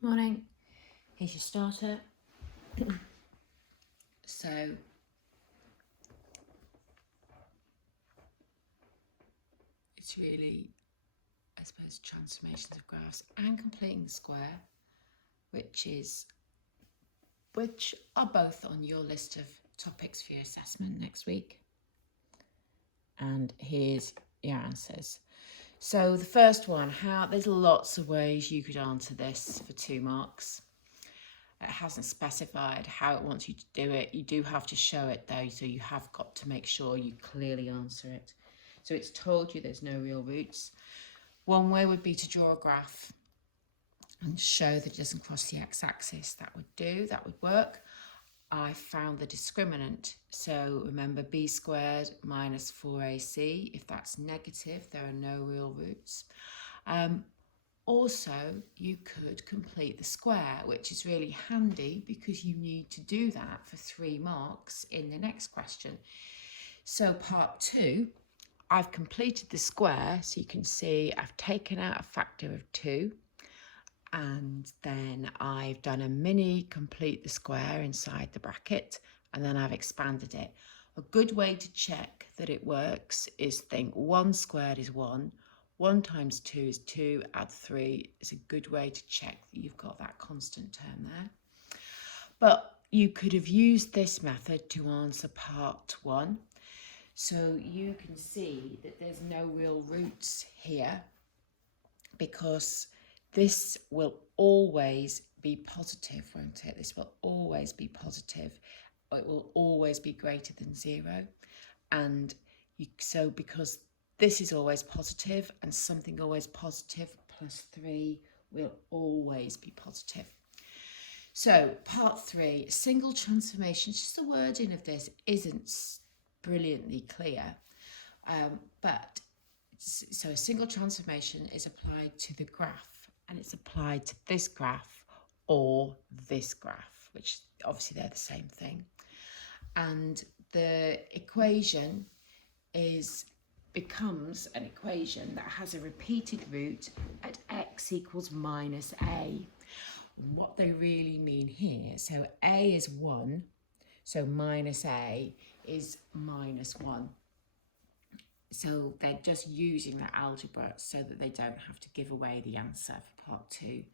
Morning. Here's your starter. So it's really, I suppose, transformations of graphs and completing the square, which are both on your list of topics for your assessment next week. And here's your answers. So the first one, there's lots of ways you could answer this for 2 marks. It hasn't specified how it wants you to do it. You do have to show it though, so you have got to make sure you clearly answer it. So it's told you there's no real roots. One way would be to draw a graph and show that it doesn't cross the x-axis. That would work. I found the discriminant. So remember b squared minus 4ac. If that's negative, there are no real roots. Also, you could complete the square, which is really handy because you need to do that for 3 marks in the next question. So part 2, I've completed the square, so you can see I've taken out a factor of 2, and then I've done a mini complete the square inside the bracket, and then I've expanded it. A good way to check that it works is think 1 squared is 1, 1 times 2 is 2, add 3 is a good way to check that you've got that constant term there. But you could have used this method to answer part 1. So you can see that there's no real roots here because this will always be positive, won't it? This will always be positive. It will always be greater than 0. And so because this is always positive and something always positive plus 3 will always be positive. So part 3, single transformation. Just the wording of this isn't brilliantly clear, so a single transformation is applied to the graph, and it's applied to this graph or this graph, which obviously they're the same thing. And the equation becomes an equation that has a repeated root at x equals minus a. What they really mean here, so a is 1, so minus a is minus 1. So they're just using the algebra so that they don't have to give away the answer for part 2.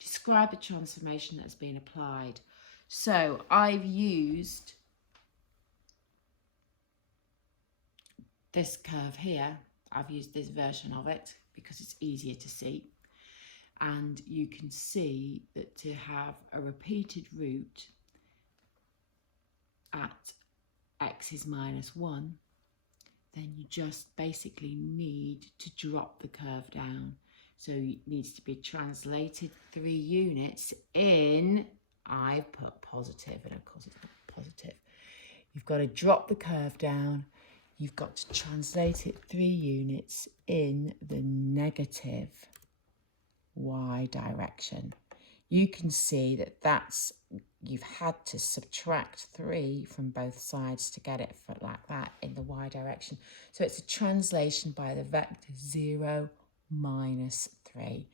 Describe the transformation that's been applied. So I've used this curve here. I've used this version of it because it's easier to see. And you can see that to have a repeated root at x is minus 1, then you just basically need to drop the curve down. So it needs to be translated 3 units in, I've put positive, and of course it's not positive. You've got to drop the curve down. You've got to translate it 3 units in the negative y direction. You can see that you've had to subtract 3 from both sides to get it like that in the y direction. So it's a translation by the vector 0, minus 3.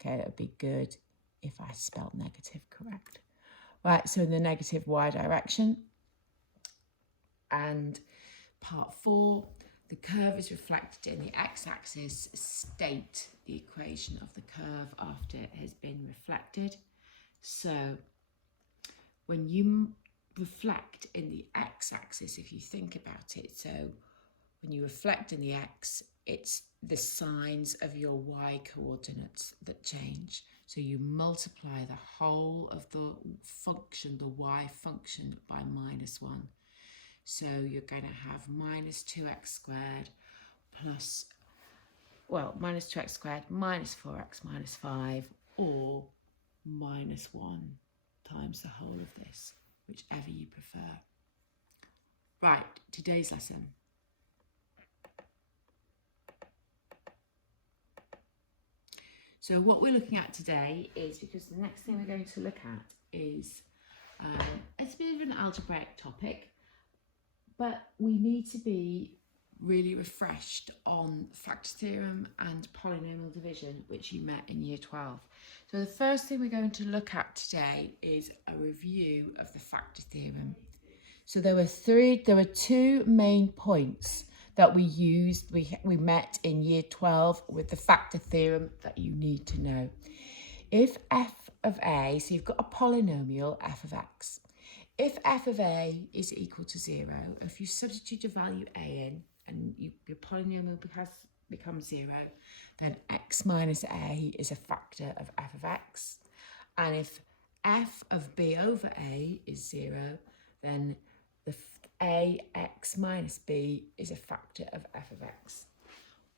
Okay, that would be good if I spelled negative correct. Right, so in the negative y direction. And part 4, the curve is reflected in the x-axis. State the equation of the curve after it has been reflected. So when you reflect in the x-axis, if you think about it, so when you reflect in the x, it's the signs of your y coordinates that change. So you multiply the whole of the function, the y function, by minus 1. So you're going to have minus 2x squared plus, minus 2x squared minus 4x minus 5, or minus 1 times the whole of this, whichever you prefer. Right, today's lesson. So what we're looking at today is, because the next thing we're going to look at is, it's a bit of an algebraic topic, but we need to be really refreshed on factor theorem and polynomial division, which you met in year 12. So the first thing we're going to look at today is a review of the factor theorem. So there were two main points that we met in year 12 with the factor theorem that you need to know. If f of a, so you've got a polynomial f of x. If f of a is equal to 0, if you substitute a value a in and your polynomial becomes 0, then x minus a is a factor of f of x. And if f of b over a is 0, then the ax minus b is a factor of f of x.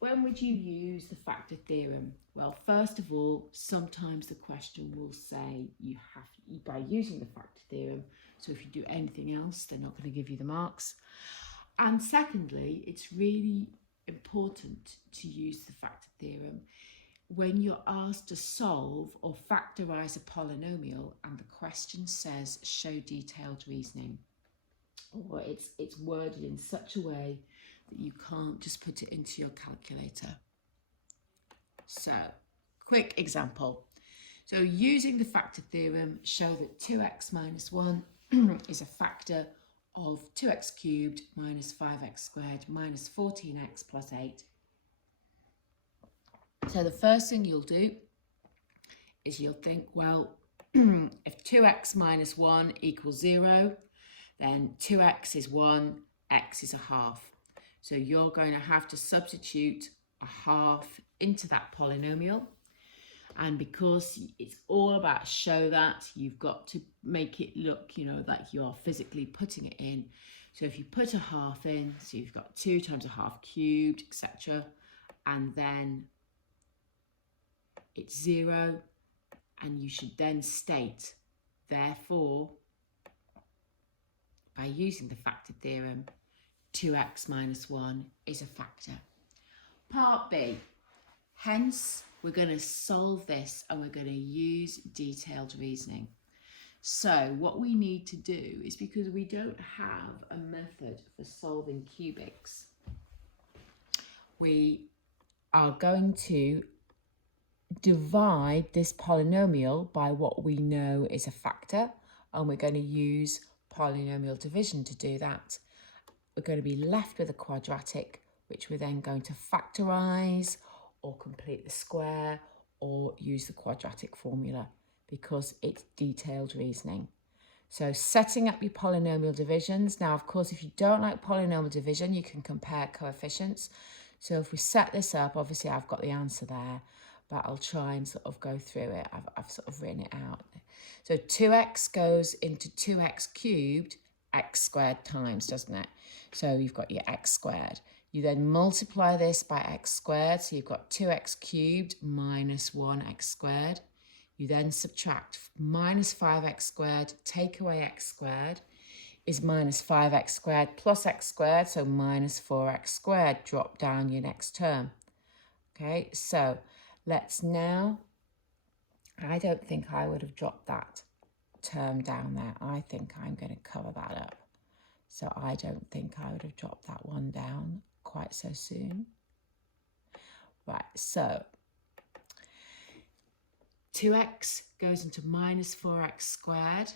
When would you use the factor theorem? Well, first of all, sometimes the question will say you have by using the factor theorem. So if you do anything else, they're not going to give you the marks. And secondly, it's really important to use the factor theorem when you're asked to solve or factorize a polynomial and the question says show detailed reasoning, or it's worded in such a way that you can't just put it into your calculator. So, quick example. So using the factor theorem, show that 2x minus 1 is a factor of 2x cubed minus 5x squared minus 14x plus 8. So the first thing you'll do is you'll think, well, if 2x minus 1 equals 0, then 2x is 1, x is a half. So you're going to have to substitute a half into that polynomial. And because it's all about show that, you've got to make it look, like you are physically putting it in. So if you put a half in, so you've got 2 times a half cubed, etc. And then it's 0. And you should then state, therefore, by using the factor theorem, 2x minus 1 is a factor. Part B. Hence, we're going to solve this and we're going to use detailed reasoning. So what we need to do is, because we don't have a method for solving cubics, we are going to divide this polynomial by what we know is a factor, and we're going to use polynomial division to do that. We're going to be left with a quadratic, which we're then going to factorize or complete the square or use the quadratic formula because it's detailed reasoning. So setting up your polynomial divisions. Now, of course, if you don't like polynomial division, you can compare coefficients. So if we set this up, obviously I've got the answer there, but I'll try and sort of go through it. I've sort of written it out. So 2x goes into 2x cubed, x squared times, doesn't it? So you've got your x squared. You then multiply this by x squared, so you've got 2x cubed minus 1x squared. You then subtract minus 5x squared, take away x squared, is minus 5x squared plus x squared, so minus 4x squared. Drop down your next term. Okay, so let's now, I don't think I would have dropped that term down there. I think I'm going to cover that up. So I don't think I would have dropped that one down quite so soon. Right, so 2x goes into minus 4x squared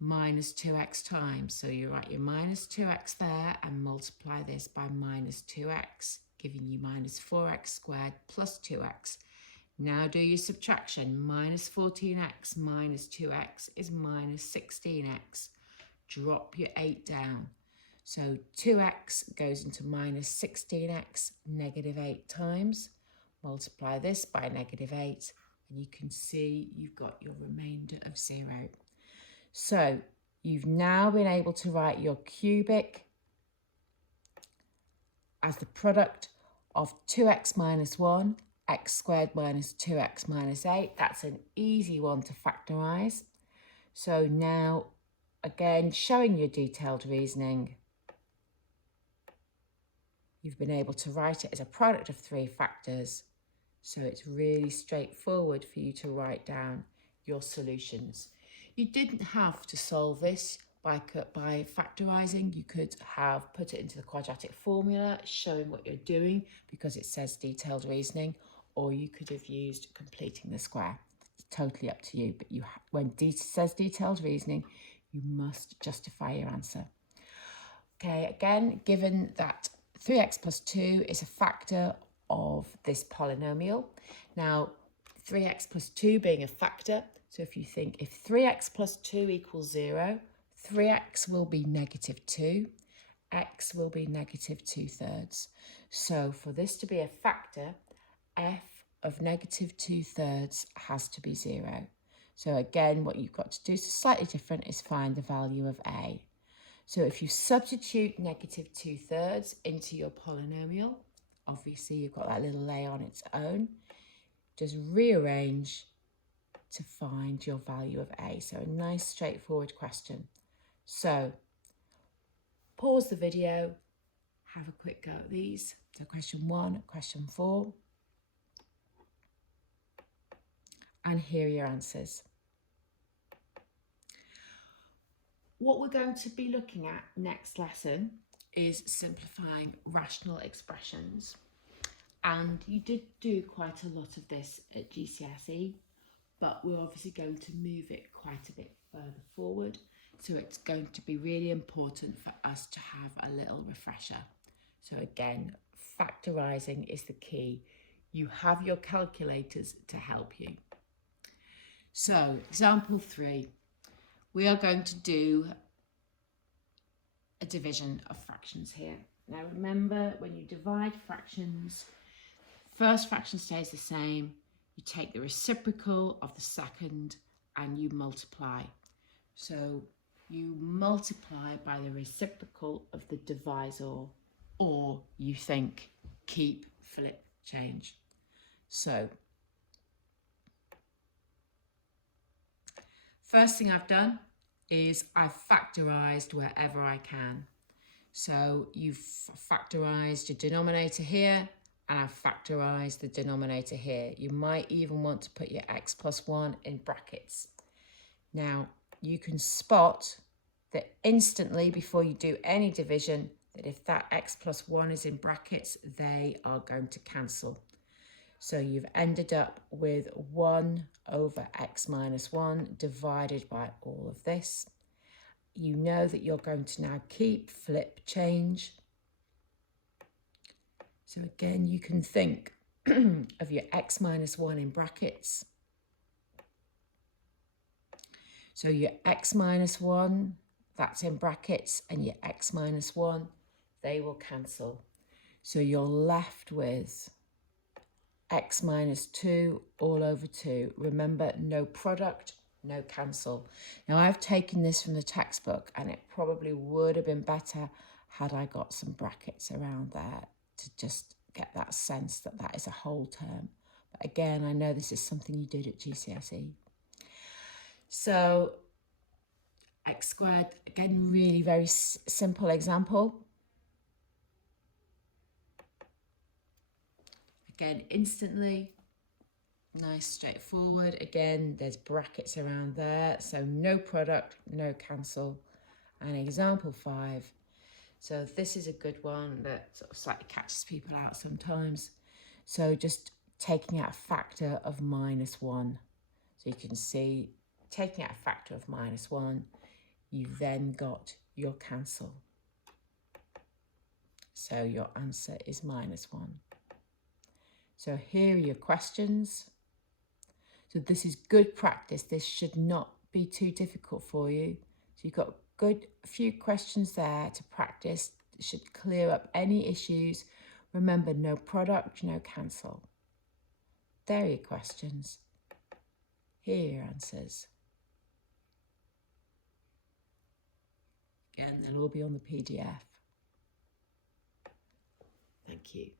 minus 2x times. So you write your minus 2x there and multiply this by minus 2x, giving you minus 4x squared plus 2x. Now do your subtraction. Minus 14x minus 2x is minus 16x. Drop your 8 down. So 2x goes into minus 16x, negative 8 times. Multiply this by negative 8, and you can see you've got your remainder of 0. So you've now been able to write your cubic as the product of 2x minus 1, x squared minus 2x minus 8. That's an easy one to factorize. So now, again, showing your detailed reasoning, you've been able to write it as a product of 3 factors. So it's really straightforward for you to write down your solutions. You didn't have to solve this, By factorising, you could have put it into the quadratic formula, showing what you're doing because it says detailed reasoning, or you could have used completing the square. It's totally up to you, but when it says detailed reasoning, you must justify your answer. Okay, again, given that 3x plus 2 is a factor of this polynomial. Now, 3x plus 2 being a factor, so if you think if 3x plus 2 equals 0, 3x will be negative 2, x will be negative 2/3. So for this to be a factor, f of negative 2/3 has to be 0. So again, what you've got to do is slightly different, is find the value of a. So if you substitute negative 2/3 into your polynomial, obviously you've got that little a on its own, just rearrange to find your value of a. So a nice straightforward question. So pause the video, have a quick go at these. So question 1, question 4. And here are your answers. What we're going to be looking at next lesson is simplifying rational expressions. And you did do quite a lot of this at GCSE, but we're obviously going to move it quite a bit further forward. So it's going to be really important for us to have a little refresher. So again, factorising is the key. You have your calculators to help you. So example 3, we are going to do a division of fractions here. Now remember, when you divide fractions, first fraction stays the same. You take the reciprocal of the second and you multiply. So you multiply by the reciprocal of the divisor, or you think keep, flip, change. So first thing I've done is I've factorised wherever I can. So you've factorised your denominator here, and I've factorised the denominator here. You might even want to put your x plus 1 in brackets. Now, you can spot that instantly before you do any division, that if that x plus 1 is in brackets, they are going to cancel. So you've ended up with 1 over x minus 1 divided by all of this. You know that you're going to now keep, flip, change. So again, you can think of your x minus 1 in brackets. So your x minus 1, that's in brackets, and your x minus 1, they will cancel. So you're left with x minus 2 all over 2. Remember, no product, no cancel. Now, I've taken this from the textbook, and it probably would have been better had I got some brackets around there to just get that sense that that is a whole term. But again, I know this is something you did at GCSE. So x squared, again, really very simple example. Again, instantly, nice, straightforward. Again, there's brackets around there, so no product, no cancel. And example 5. So this is a good one that sort of slightly catches people out sometimes. So just taking out a factor of minus 1. So you can see, taking out a factor of minus 1, you've then got your cancel. So your answer is minus 1. So here are your questions. So this is good practice. This should not be too difficult for you. So you've got a few questions there to practice. It should clear up any issues. Remember, no product, no cancel. There are your questions. Here are your answers. Again, they'll all be on the PDF. Thank you.